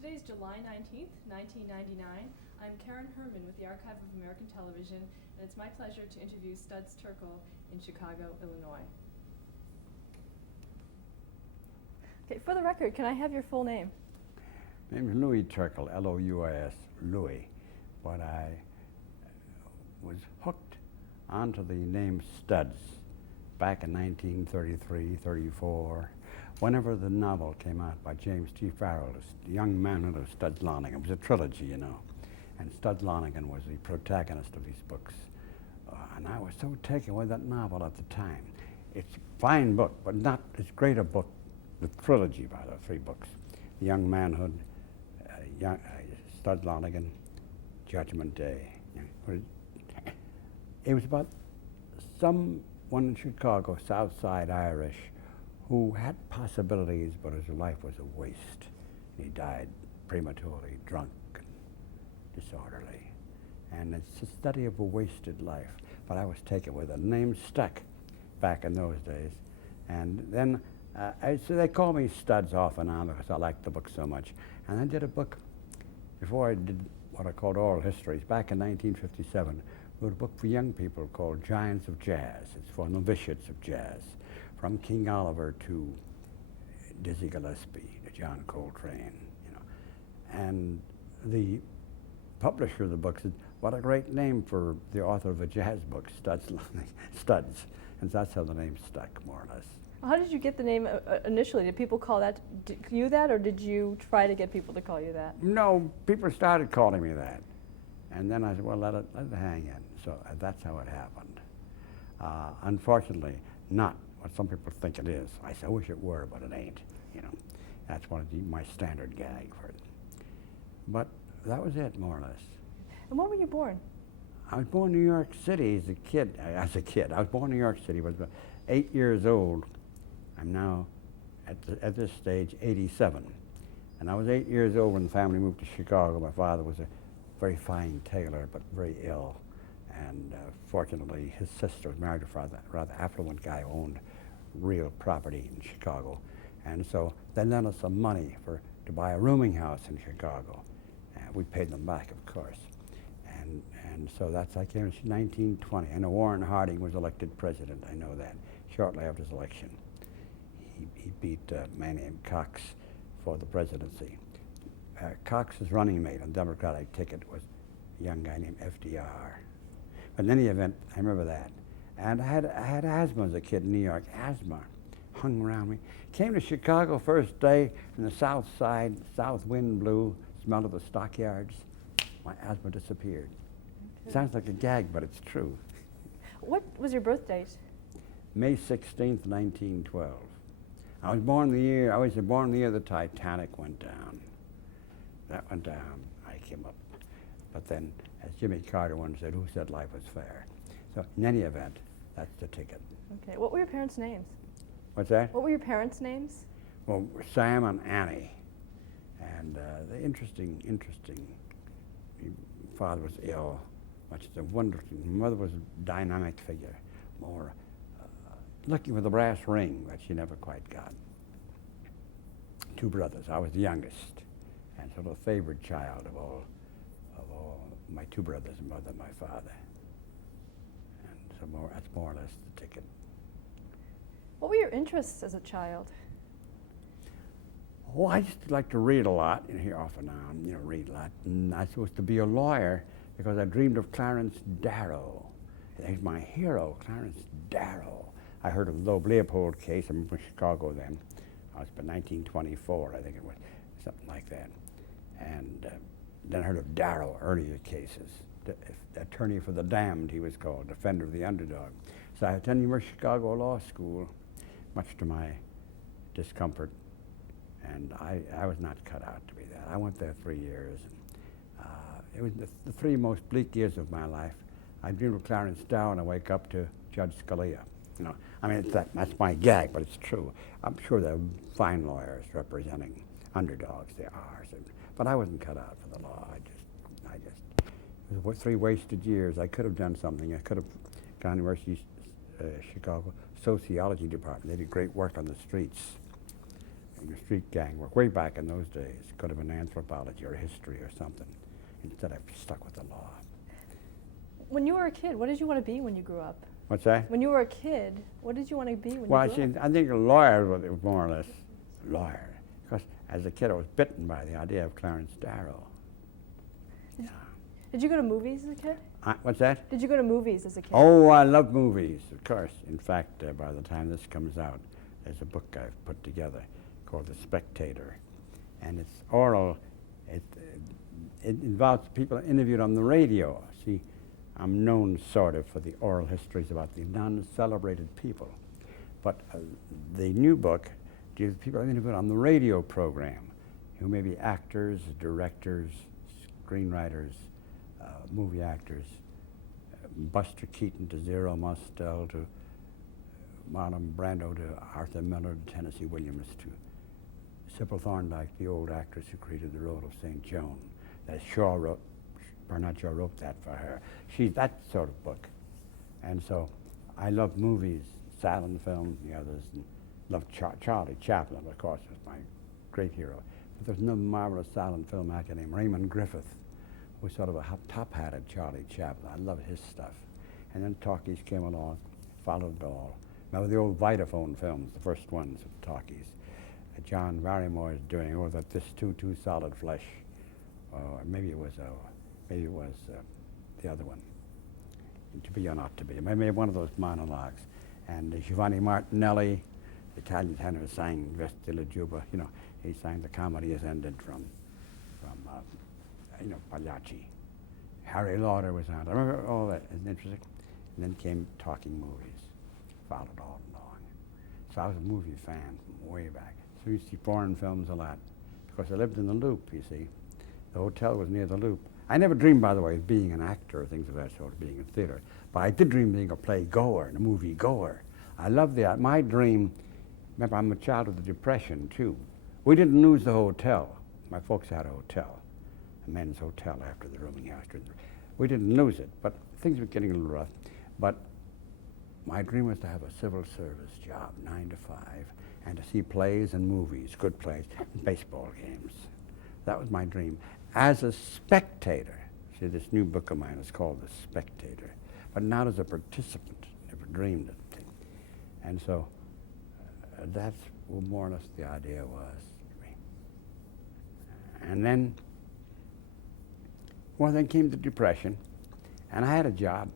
Today is July 19th, 1999. I'm Karen Herman with the Archive of American Television, and it's my pleasure to interview Studs Terkel in Chicago, Illinois. Okay, for the record, can I have your full name? My name is Louis Terkel, L-O-U-I-S, Louis. But I was hooked onto the name Studs back in 1933, 34, whenever the novel came out by James T. Farrell, The Young Manhood of Studs Lonigan. It was a trilogy, you know, and Studs Lonigan was the protagonist of these books. And I was so taken with that novel at the time. It's a fine book, but not as great a book, the trilogy by the three books. The Young Manhood, Studs Lonigan, Judgment Day. It was about someone in Chicago, South Side Irish, who had possibilities, but his life was a waste. He died prematurely, drunk and disorderly. And it's a study of a wasted life. But I was taken with it. The name stuck back in those days. And then, so they called me Studs off and on because I liked the book so much. And I did a book, before I did what I called oral histories, back in 1957, I wrote a book for young people called Giants of Jazz. It's for novitiates of jazz, from King Oliver to Dizzy Gillespie to John Coltrane, you know. And the publisher of the book said, what a great name for the author of a jazz book, Studs. And that's how the name stuck, more or less. How did you get the name initially? Did people call you that, or did you try to get people to call you that? No, people started calling me that. And then I said, well, let it hang in. So that's how it happened. Unfortunately, not what some people think it is. I said, I wish it were, but it ain't, you know. That's one of my standard gag for it. But that was it, more or less. And when were you born? I was born in New York City as a kid. I was born in New York City. I was about 8 years old. I'm now, at this stage, 87. And I was 8 years old when the family moved to Chicago. My father was a very fine tailor, but very ill. And fortunately, his sister was married to a rather affluent guy who owned real property in Chicago. And so they lent us some money to buy a rooming house in Chicago. We paid them back, of course. And so I came in 1920. I know Warren Harding was elected president, I know that, shortly after his election. He beat a man named Cox for the presidency. Cox's running mate on the Democratic ticket was a young guy named FDR. But in any event, I remember that. And I had asthma as a kid in New York. Asthma hung around me. Came to Chicago first day from the south side, south wind blew, smelled of the stockyards. My asthma disappeared. Okay. Sounds like a gag, but it's true. What was your birth date? May 16th, 1912. I was born the year the Titanic went down. That went down, I came up. But then, as Jimmy Carter once said, who said life was fair? So in any event, that's the ticket. Okay, what were your parents' names? What's that? What were your parents' names? Well, Sam and Annie. And the interesting, my father was ill, which is a wonderful, my mother was a dynamic figure, more looking for the brass ring that she never quite got. Two brothers, I was the youngest, and sort of a favored child of all my two brothers, mother and my father. And so that's more or less the ticket. What were your interests as a child? Oh, I used to like to read a lot, here off and on, read a lot. And I was supposed to be a lawyer because I dreamed of Clarence Darrow. He's my hero, Clarence Darrow. I heard of the Loeb Leopold case. I'm from Chicago then. I was about 1924, I think it was, something like that. And then I heard of Darrow, earlier cases. The attorney for the damned, he was called, defender of the underdog. So I attended University of Chicago Law School, much to my discomfort. And I was not cut out to be that. I went there 3 years. And, it was the three most bleak years of my life. I dream of Clarence Darrow and I wake up to Judge Scalia. I mean, that's my gag, but it's true. I'm sure they're fine lawyers representing underdogs. They are. So, but I wasn't cut out for the law. It was 3 wasted years. I could have done something. I could have gone to University of Chicago Sociology Department. They did great work on the streets. the street gang work, way back in those days. Could have been anthropology or history or something. Instead, I stuck with the law. When you were a kid, what did you want to be when you grew up? What's that? When you were a kid, what did you want to be when Well, you grew up? I think a lawyer was more or less a lawyer. Because as a kid, I was bitten by the idea of Clarence Darrow. Yeah. Did you go to movies as a kid? What's that? Did you go to movies as a kid? Oh, I love movies, of course. In fact, by the time this comes out, there's a book I've put together called The Spectator. And it's oral. It involves people interviewed on the radio. See, I'm known sort of for the oral histories about the non-celebrated people. But the new book deals with people interviewed on the radio program, who may be actors, directors, screenwriters, movie actors, Buster Keaton to Zero Mostel to Marlon Brando to Arthur Miller to Tennessee Williams to Sybil Thorndike, the old actress who created the role of St. Joan. That Bernard Shaw wrote that for her. She's that sort of book. And so I love movies, silent films, the others, and love Charlie Chaplin, of course, was my great hero. But there's another marvelous silent film actor named Raymond Griffith, who was sort of a top-hatted Charlie Chaplin. I loved his stuff. And then talkies came along, followed it all. Remember the old Vitaphone films, the first ones of talkies. John Barrymore is doing, this too solid flesh. Maybe it was the other one, To Be or Not to Be. Maybe one of those monologues. And Giovanni Martinelli, the Italian tenor, sang Vestila Juba. You know, he sang The Comedy Has Ended from Pagliacci. Harry Lauder was on. I remember all that. It's interesting. And then came talking movies. Followed all along. So I was a movie fan from way back. So we used to see foreign films a lot. Because I lived in the Loop, you see. The hotel was near the Loop. I never dreamed, by the way, of being an actor or things of that sort, being in theater. But I did dream of being a play goer and a movie goer. I loved that. My dream, remember, I'm a child of the Depression, too. We didn't lose the hotel. My folks had a hotel, a men's hotel after the rooming house. We didn't lose it, but things were getting a little rough. But my dream was to have a civil service job, 9 to 5, and to see plays and movies, good plays, and baseball games. That was my dream. As a spectator, see, this new book of mine is called The Spectator, but not as a participant, never dreamed it. And so that's more or less the idea was. And then, well, then came the Depression, and I had a job.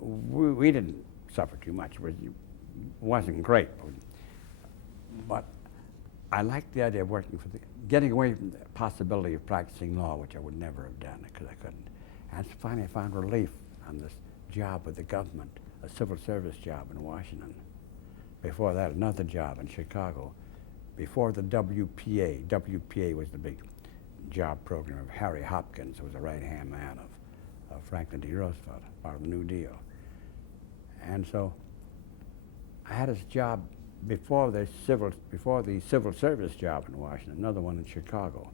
We didn't suffer too much. It wasn't great, but I liked the idea of working for getting away from the possibility of practicing law, which I would never have done because I couldn't. And finally I found relief on this job with the government, a civil service job in Washington. Before that, another job in Chicago. Before the WPA. WPA was the big job program of Harry Hopkins, who was a right-hand man of Franklin D. Roosevelt, part of the New Deal. And so I had this job before the civil service job in Washington, another one in Chicago,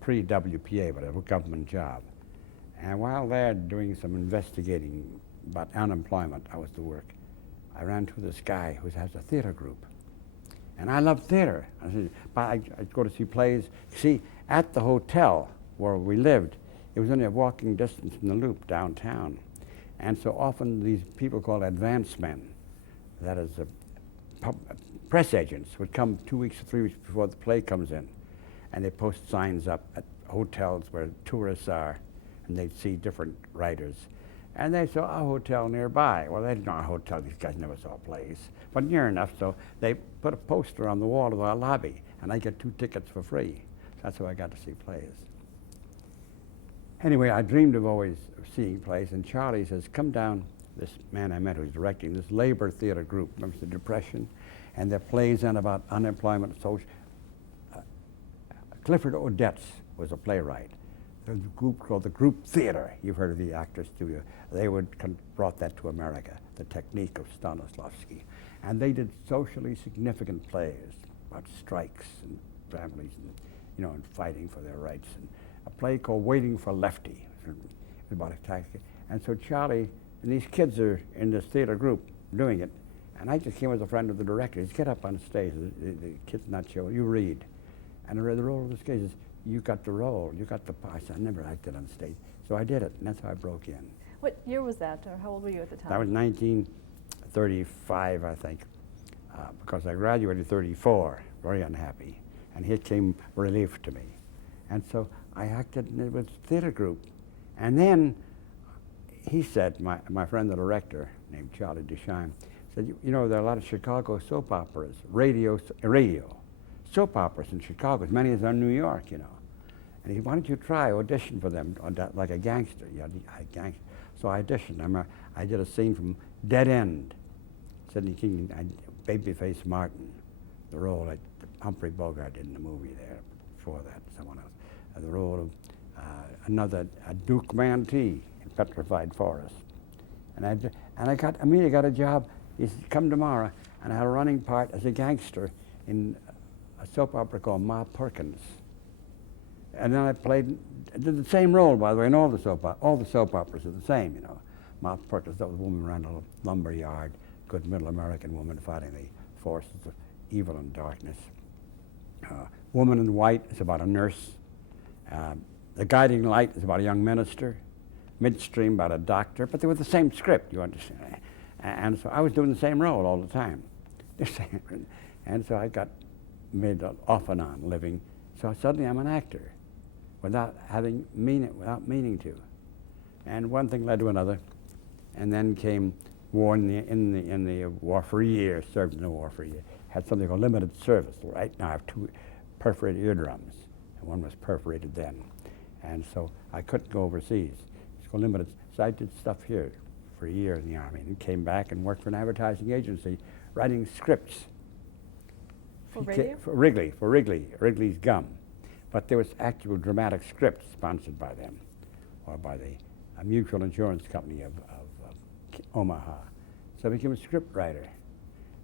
pre-WPA, but a government job. And while there doing some investigating about unemployment, I was to work, I ran into this guy who has a theater group. And I love theater. I said, but I'd go to see plays. See, at the hotel where we lived, it was only a walking distance from the Loop downtown. And so often these people called advance men, that is press agents, would come 2 weeks or 3 weeks before the play comes in. And they post signs up at hotels where tourists are, and they'd see different writers. And they saw a hotel nearby. Well, they didn't know a hotel. These guys never saw plays. But near enough, so they put a poster on the wall of our lobby, and I get 2 tickets for free. So that's how I got to see plays. Anyway, I dreamed of always seeing plays, and Charlie says, come down, this man I met who's directing this labor theater group, remember the Depression, and their plays in about unemployment, social. Clifford Odets was a playwright. There's a group called the Group Theater. You've heard of the Actors Studio. They brought that to America, the technique of Stanislavski. And they did socially significant plays about strikes and families and fighting for their rights. And a play called Waiting for Lefty, about a tactic. And so Charlie, and these kids are in this theater group doing it, And I just came as a friend of the director. He said, get up on stage. The kid's not sure. You read. And I read the role of the stage. He says, you got the role. You got the part. I said, I never acted on stage. So I did it, and that's how I broke in. What year was that, or how old were you at the time? That was 1935, I think, because I graduated 34, very unhappy. And here came relief to me. And so I acted with theater group. And then he said, my friend the director, named Charlie Duchamp, said, you know, there are a lot of Chicago soap operas, radio soap operas in Chicago, as many as are in New York, you know. And he said, why don't you try audition for them like a gangster? Yeah, gangster. So I auditioned. I did a scene from Dead End, Sidney King, Babyface Martin, the role that Humphrey Bogart did in the movie there. Before that, someone else. The role of another Duke Mantee in Petrified Forest. And I immediately got a job. He said, come tomorrow. And I had a running part as a gangster in a soap opera called Ma Perkins. And then I did the same role, by the way, in all the soap operas are the same, you know. Ma Perkins, that was a woman who ran a lumber yard, good middle American woman fighting the forces of evil and darkness. Woman in White is about a nurse. The Guiding Light is about a young minister. Midstream about a doctor, but they were the same script, you understand. And so I was doing the same role all the time. And so I got made an off and on living. So suddenly I'm an actor without meaning to. And one thing led to another. And then came war in the war for a year, served in the war for a year. Had something called limited service. Right now I have 2 perforated eardrums, and one was perforated then. And so I couldn't go overseas. It's called limited. So I did stuff here for a year in the Army, and came back and worked for an advertising agency, writing scripts. For radio? For Wrigley's Gum. But there was actual dramatic scripts sponsored by them, or by the mutual insurance company of Omaha. So I became a script writer.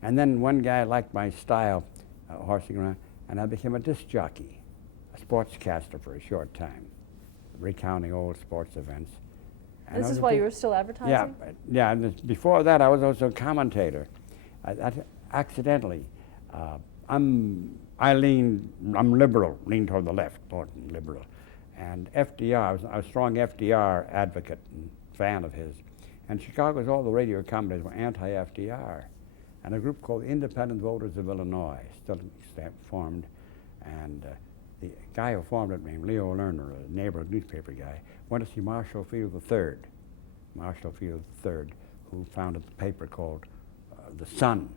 And then one guy liked my style, horsing around, and I became a disc jockey, a sportscaster for a short time, recounting old sports events. And This is while you were still advertising? Yeah. And before that, I was also a commentator. Accidentally, I'm liberal, lean toward the left, more than liberal. And FDR, I was a strong FDR advocate and fan of his. And Chicago's all the radio commentators were anti-FDR. And a group called Independent Voters of Illinois, still formed. And the guy who formed it, named Leo Lerner, a neighborhood newspaper guy, went to see Marshall Field III, who founded the paper called The Sun,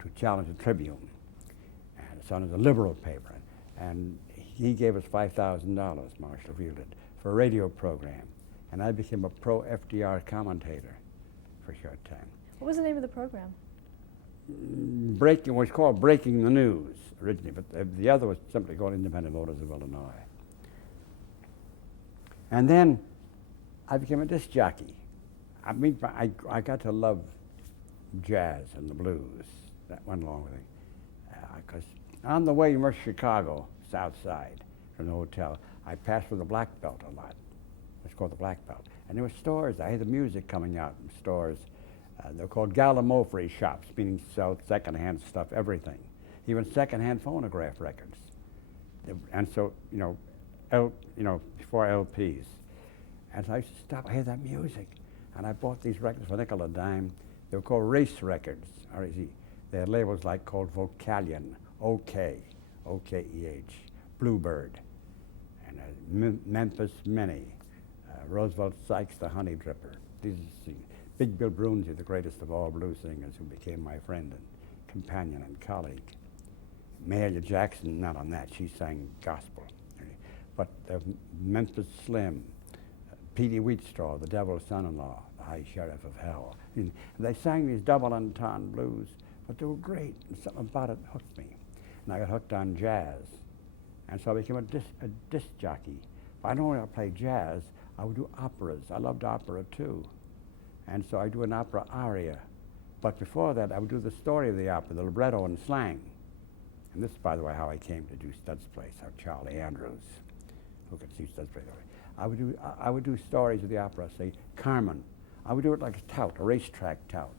to challenge the Tribune. And The Sun is a liberal paper. And he gave us $5,000, Marshall Field did, for a radio program. And I became a pro-FDR commentator for a short time. What was the name of the program? Was called Breaking the News originally, but the other was simply called Independent Voters of Illinois. And then I became a disc jockey. I mean, I got to love jazz and the blues. That went along with it. Because on the way to Chicago, South Side, from the hotel, I passed through the Black Belt a lot. It's called the Black Belt. And there were stores. I heard the music coming out from stores. They're called gallimaufry shops, meaning sell secondhand stuff, everything, even secondhand phonograph records. And so, before LPs. And so I used to stop. I heard that music, and I bought these records for a nickel a dime. They were called race records, R-A-Z. They had labels like called Vocalion, O-K-E-H, Bluebird, and Memphis Minnie, Roosevelt Sykes, the Honey Dripper. These are Big Bill Brunsey, the greatest of all blues singers, who became my friend and companion and colleague. Mahalia Jackson, not on that, she sang gospel. But Memphis Slim, Petey Wheatstraw, the Devil's Son-in-Law, the High Sheriff of Hell. And they sang these double entendre blues, but they were great, and something about it hooked me. And I got hooked on jazz. And so I became a disc jockey. But I don't want to play jazz, I would do operas. I loved opera too. And so I do an opera aria. But before that, I would do the story of the opera, the libretto and slang. And this is, by the way, how I came to do Stud's Place, how Charlie Andrews, who could see Stud's Place. I would do stories of the opera, say Carmen. I would do it like a tout, a racetrack tout,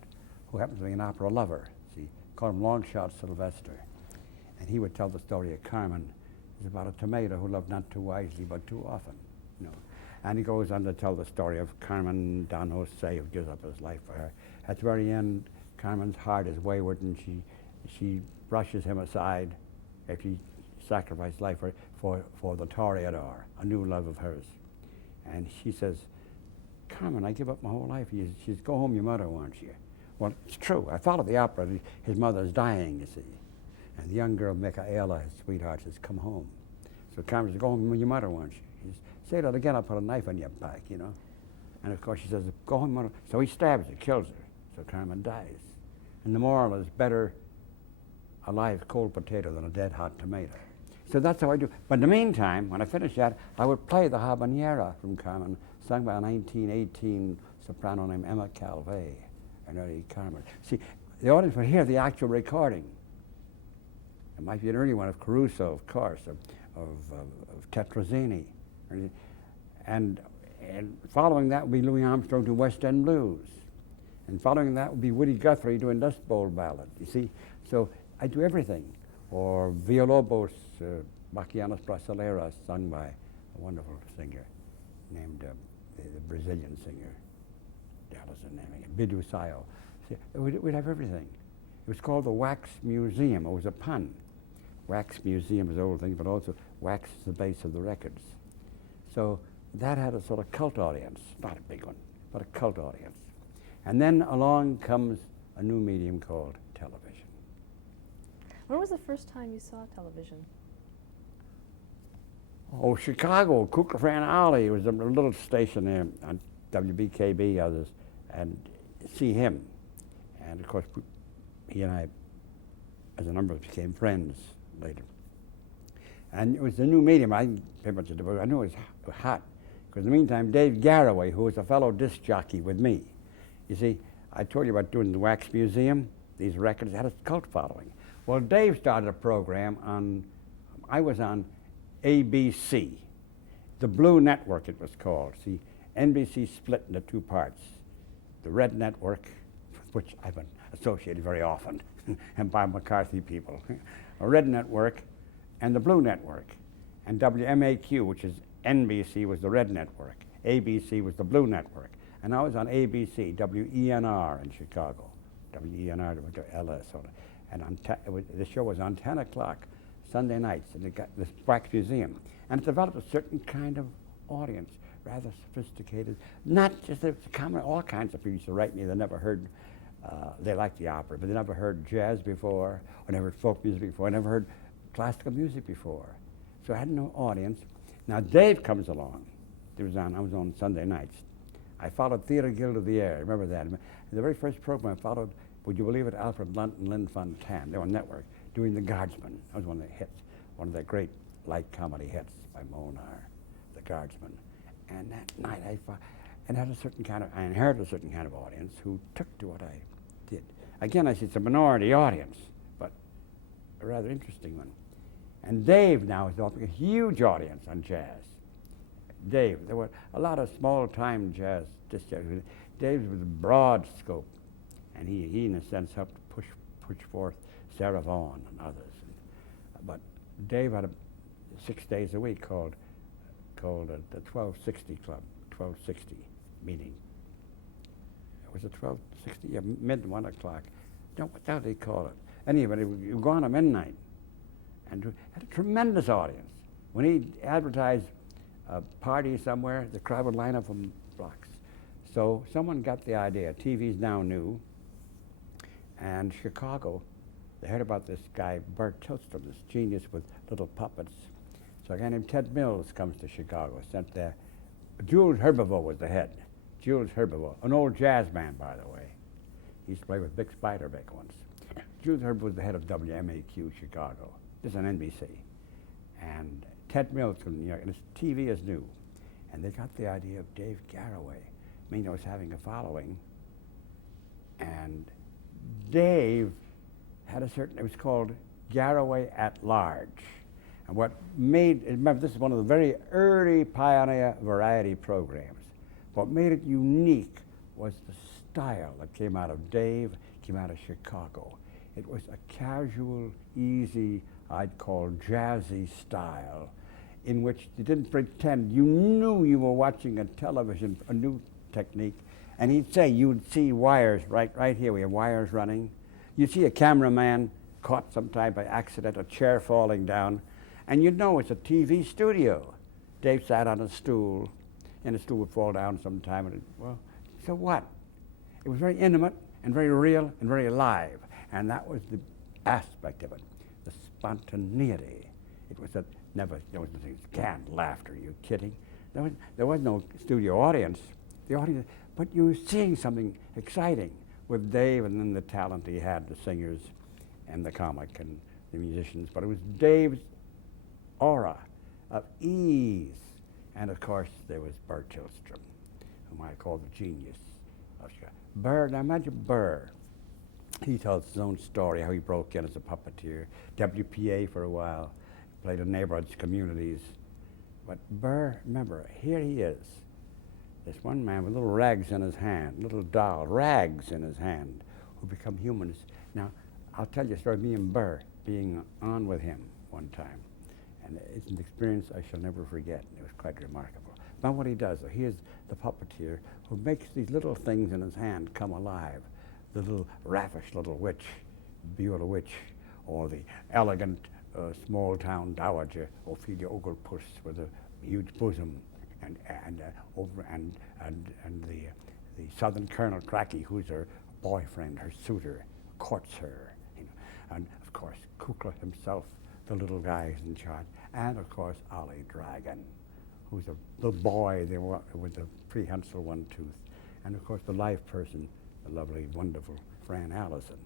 who happens to be an opera lover. See, called him Long Shot Sylvester. And he would tell the story of Carmen. It's about a tomato who loved not too wisely but too often. You know. And he goes on to tell the story of Carmen Don Jose, who gives up his life for her. At the very end, Carmen's heart is wayward, and she brushes him aside after he sacrificed life for the Toreador, a new love of hers. And she says, Carmen, I give up my whole life. She says, go home, your mother wants you. Well, it's true. I followed the opera. His mother's dying, you see. And the young girl, Michaela, his sweetheart, says, come home. So Carmen says, go home, your mother wants you. He says, say that again, I'll put a knife on your back, you know. And of course she says, go home, mother. So he stabs her, kills her. So Carmen dies. And the moral is better a live cold potato than a dead hot tomato. So that's how I do. But in the meantime, when I finish that, I would play the habanera from Carmen, sung by a 1918 soprano named Emma Calvé, an early Carmen. See, the audience would hear the actual recording. It might be an early one of Caruso, of course, of Tetrazzini. And following that would be Louis Armstrong doing West End Blues. And following that would be Woody Guthrie doing Dust Bowl Ballad, you see. So I do everything. Or Villalobos, Bachianos Brasileiras, sung by a wonderful singer named the Brazilian singer, Dallas is naming it, Bidu Sayo. See, we'd have everything. It was called the Wax Museum. It was a pun. Wax Museum is an old thing, but also wax is the base of the records. So that had a sort of cult audience, not a big one, but a cult audience. And then along comes a new medium called television. When was the first time you saw television? Oh, Chicago, Kukafran Alley was a little station there on WBKB, others, and see him. And of course, he and I, as a number of us, became friends later. And it was a new medium. I didn't pay much attention, but I knew it was hot. Because in the meantime, Dave Garraway, who was a fellow disc jockey with me, you see, I told you about doing the Wax Museum. These records had a cult following. Well, Dave started a program on, I was on ABC, the Blue Network it was called. See, NBC split into two parts. The Red Network, with which I've been associated very often, and by McCarthy people. A Red Network and the Blue Network. And WMAQ, which is NBC, was the Red Network. ABC was the Blue Network. And I was on ABC, WENR in Chicago, WENR, LS. And the show was on 10 o'clock Sunday nights, and it got this Wax Museum. And it developed a certain kind of audience, rather sophisticated. Not just all kinds of people used to write me. They never heard, they liked the opera, but they never heard jazz before, or never heard folk music before, never heard classical music before. So I had no audience. Now Dave comes along. I was on Sunday nights. I followed Theatre Guild of the Air. Remember that? The very first program I followed, would you believe it, Alfred Blunt and Lynn Fontanne. They were on network doing The Guardsman. That was one of the hits, one of the great light comedy hits by Monar, The Guardsman. And that night I inherited a certain kind of audience who took to what I did. Again, I see it's a minority audience, but a rather interesting one. And Dave now is developing a huge audience on jazz. Dave, there were a lot of small-time jazz disc jockeys. Dave was a broad scope, and he in a sense helped push forth Sarah Vaughan and others. But Dave had 6 days a week called the 1260 Club, 1260 meeting. It was a 1260, yeah, mid 1 o'clock. What the hell did they call it? Anyway, you go on at midnight, and had a tremendous audience. When he advertised a party somewhere, the crowd would line up from blocks. So someone got the idea. TV's now new, and Chicago, they heard about this guy, Bert Tillstrom, this genius with little puppets. So a guy named Ted Mills comes to Chicago, sent there. Jules Herbeveau was the head. Jules Herbeveau, an old jazz man, by the way. He used to play with Vic Spiderbeck once. Jules Herbeveau was the head of WMAQ Chicago. This is on NBC. And Ted Mills from New York, and his TV is new. And they got the idea of Dave Garraway. Mino was having a following. And Dave had it was called Garraway at Large. And what remember, this is one of the very early pioneer variety programs. What made it unique was the style that came out of Dave, came out of Chicago. It was a casual, easy, I'd call jazzy style, in which you didn't pretend. You knew you were watching a television, a new technique, and he'd say you'd see wires right here. We have wires running. You'd see a cameraman caught sometime by accident, a chair falling down, and you'd know it's a TV studio. Dave sat on a stool, and the stool would fall down sometime, and well, so what? It was very intimate and very real and very alive, and that was the aspect of it, the spontaneity. It was that there was nothing canned laughter. Are you kidding? There was no studio audience. The audience, but you were seeing something exciting with Dave, and then the talent he had, the singers, and the comic and the musicians. But it was Dave's aura of ease, and of course there was Burr Tillstrom, whom I call the genius of Chicago. Burr, now imagine Burr. He tells his own story, how he broke in as a puppeteer, WPA for a while, played in neighborhoods, communities. But Burr, remember, here he is, this one man with little rags in his hand, little doll, rags in his hand, who become humans. Now, I'll tell you a story of me and Burr being on with him one time. And it's an experience I shall never forget. It was quite remarkable. Now what he does, he is the puppeteer who makes these little things in his hand come alive. The little raffish little witch, Beulah witch, or the elegant small-town dowager, Ophelia Oglepuss, with a huge bosom, and the Southern Colonel Cracky, who's her boyfriend, her suitor, courts her, you know. And of course Kukla himself, the little guy who's in charge, and of course Ollie Dragon, who's the boy with the prehensile one tooth, and of course the live person, the lovely, wonderful Fran Allison,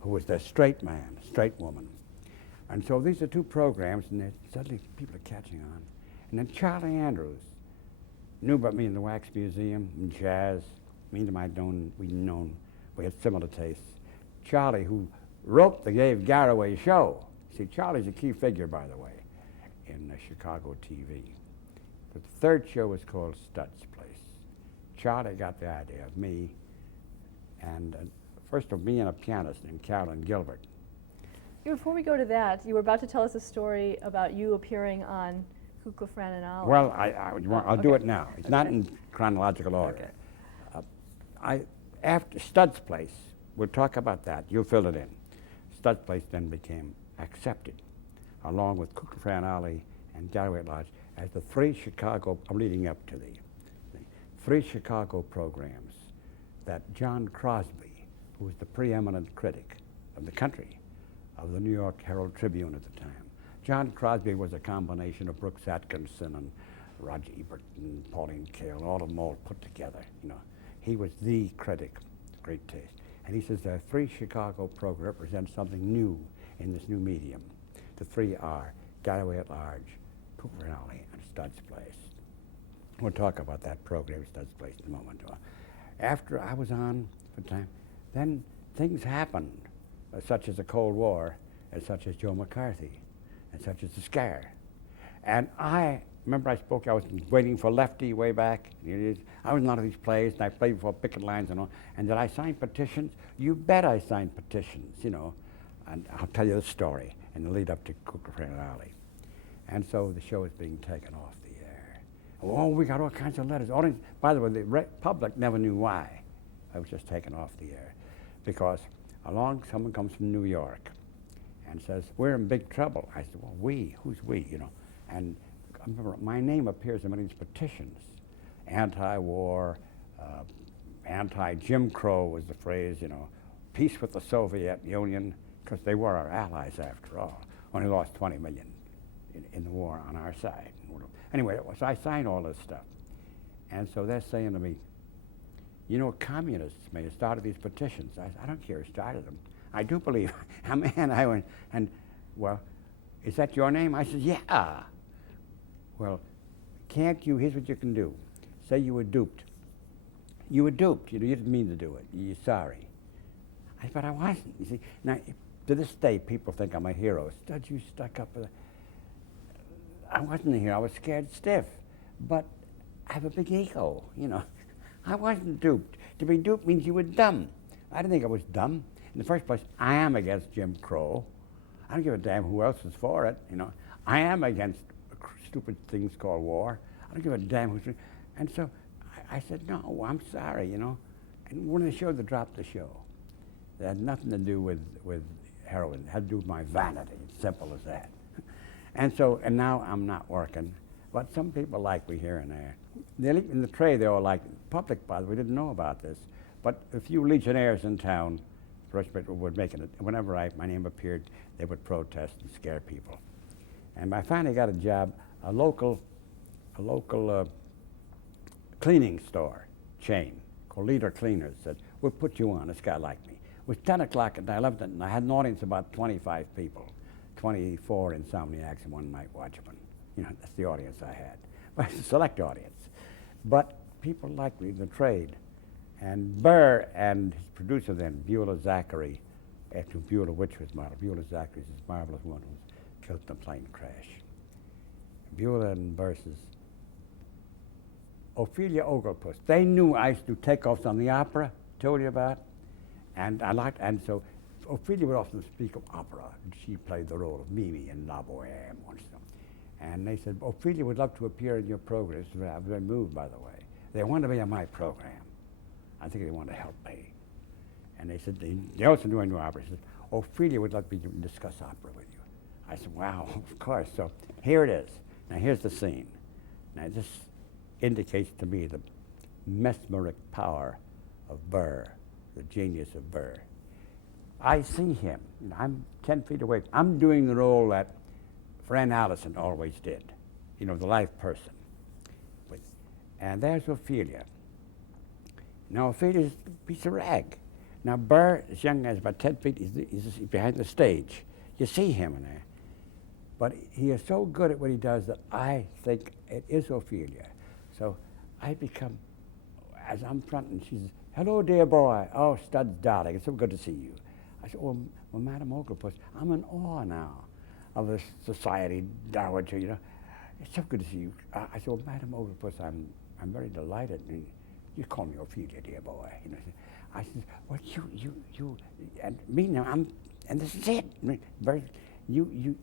who was the straight man, straight woman. And so these are two programs, and suddenly people are catching on. And then Charlie Andrews knew about me in the Wax Museum, and jazz. Me and him we had similar tastes. Charlie, who wrote the Dave Garroway show. See, Charlie's a key figure, by the way, in Chicago TV. The third show was called Stud's Place. Charlie got the idea of me, and first of me and a pianist named Carolyn Gilbert. Before we go to that, you were about to tell us a story about you appearing on Kukla, Fran, and Ollie. Well, I'll do it now. It's not Okay. in chronological order. Okay. After Stud's Place, we'll talk about that. You'll fill it in. Stud's Place then became accepted, along with Kukla, Fran, Ollie, and Garroway at Large, as the three Chicago, leading up to the three Chicago programs that John Crosby, who was the preeminent critic of the country, of the New York Herald Tribune at the time. John Crosby was a combination of Brooks Atkinson and Roger Ebert and Pauline Kael, all of them all put together. You know, he was the critic, great taste. And he says the three Chicago programs represent something new in this new medium. The three are Garroway at Large, Kukla, and Ollie, and Stud's Place. We'll talk about that program, Stud's Place, in a moment. After I was on for time, then things happened, such as the Cold War, and such as Joe McCarthy, and such as the Scare. And I remember I was waiting for Lefty way back. I was in a lot of these plays, and I played before picket lines and all. And did I sign petitions? You bet I signed petitions, you know. And I'll tell you the story in the lead up to Kukla, Fran, and Ollie. And so the show is being taken off the air. Oh, we got all kinds of letters. By the way, the public never knew why I was just taken off the air. Because along someone comes from New York and says, we're in big trouble. I said, well, who's we, you know? And I remember my name appears in many of these petitions. Anti-war, anti-Jim Crow was the phrase, you know, peace with the Soviet Union, because they were our allies after all. Only lost 20 million in the war on our side. Anyway, so I signed all this stuff. And so they're saying to me, you know, communists may have started these petitions. I don't care who started them. I do believe. And I went, and, well, is that your name? I said, yeah. Well, can't you, here's what you can do. Say you were duped. You were duped. You didn't mean to do it. You're sorry. But I wasn't. You see, now, to this day, people think I'm a hero. Stud, you stuck up with I wasn't a hero. I was scared stiff. But I have a big ego, you know. I wasn't duped. To be duped means you were dumb. I didn't think I was dumb. In the first place, I am against Jim Crow. I don't give a damn who else is for it, you know. I am against stupid things called war. I don't give a damn who's... And so I said, no, I'm sorry, you know. And one of the shows, they dropped the show. It had nothing to do with heroin. It had to do with my vanity. It's simple as that. And now I'm not working. But some people like me here and there. In the trade, they all like it. Public, by the way, didn't know about this. But a few legionnaires in town would make it. Whenever my name appeared, they would protest and scare people. And I finally got a job, a local cleaning store chain called Leader Cleaners said, we'll put you on, this guy liked me. It was 10 o'clock at night, 11, and I had an audience of about 25 people, 24 insomniacs and one night watchman. You know, that's the audience I had. But it's a select audience. But people liked me in the trade. And Burr and his producer then, Beulah Zachary, after Beulah, which was model, Beulah Zachary's this marvelous woman who was killed in a plane crash. Beulah and Burr says, Ophelia Oglepus. They knew I used to do takeoffs on the opera, told you about. And so Ophelia would often speak of opera. And she played the role of Mimi in La Boheme once. And they said, Ophelia would love to appear in your program. I was very moved, by the way. They wanted to be on my program. I think they wanted to help me. And they said, they also knew I knew opera. They said, Ophelia would love me to discuss opera with you. I said, wow, of course. So here it is. Now here's the scene. Now this indicates to me the mesmeric power of Burr, the genius of Burr. I see him. I'm 10 feet away. I'm doing the role that Fran Allison always did, you know, the live person. And there's Ophelia. Now Ophelia's a piece of rag. Now Burr, this young guy's about 10 feet, he's behind the stage. You see him in there. But he is so good at what he does that I think it is Ophelia. So I become, as I'm fronting, she says, hello, dear boy. Oh, Studs, darling, it's so good to see you. I said, well, Madam Oglepus, I'm in awe now of this society dowager, you know. It's so good to see you. I said, well, Madam Oglepus, I'm very delighted. And you call me Ophelia, dear boy. You know, I said, well, you, and me now, and this is it. You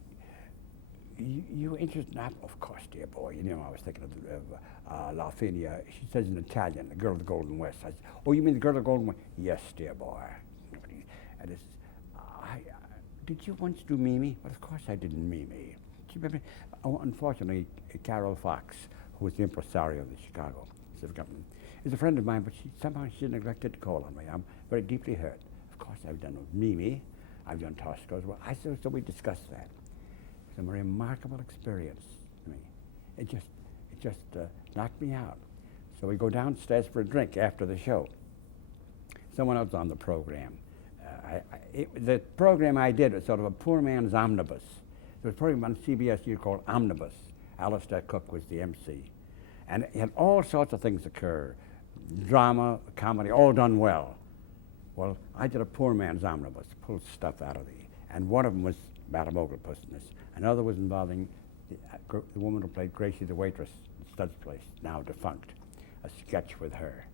interested? Of course, dear boy. You know, I was thinking of La Figlia. She says in Italian, the girl of the Golden West. I said, oh, you mean the girl of the Golden West? Yes, dear boy. And it's, did you once do Mimi? Well, of course I didn't Mimi. Do you remember? Oh, unfortunately, Carol Fox, who was the impresario of the Chicago Civic Government, is a friend of mine, but somehow she neglected to call on me. I'm very deeply hurt. Of course, I've done Mimi. I've done Tosca as well. So we discussed that. It was a remarkable experience to me. It just knocked me out. So we go downstairs for a drink after the show. Someone else on the program. The program I did was sort of a poor man's omnibus. There was a program on CBS called Omnibus. Alistair Cook was the MC. And it had all sorts of things occur. Drama, comedy, all done well. Well, I did a poor man's omnibus, pulled stuff out of and one of them was Madame Oglepus in this. Another was involving the woman who played Gracie the waitress in Stud's Place, now defunct, a sketch with her.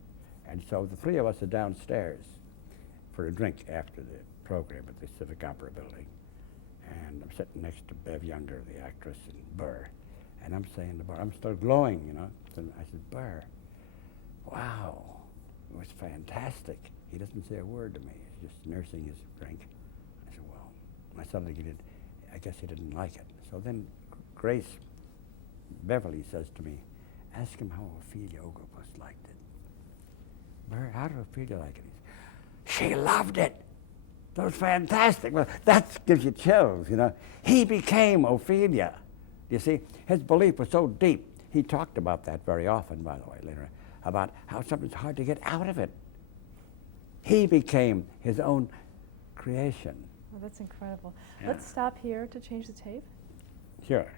And so the three of us are downstairs for a drink after the program at the Civic Opera Building. And I'm sitting next to Bev Younger, the actress, and Burr. And I'm saying to Burr, I'm still glowing, you know. And I said, Burr, wow, it was fantastic. He doesn't say a word to me. He's just nursing his drink. I said, well, I suddenly I guess he didn't like it. So then Grace Beverly says to me, ask him how Ophelia Oglepus liked it. Burr, how did Ophelia like it? She loved it. That was fantastic. Well, that gives you chills, you know. He became Ophelia. You see, his belief was so deep. He talked about that very often, by the way, later, about how something's hard to get out of it. He became his own creation. Oh, that's incredible. Yeah. Let's stop here to change the tape. Sure.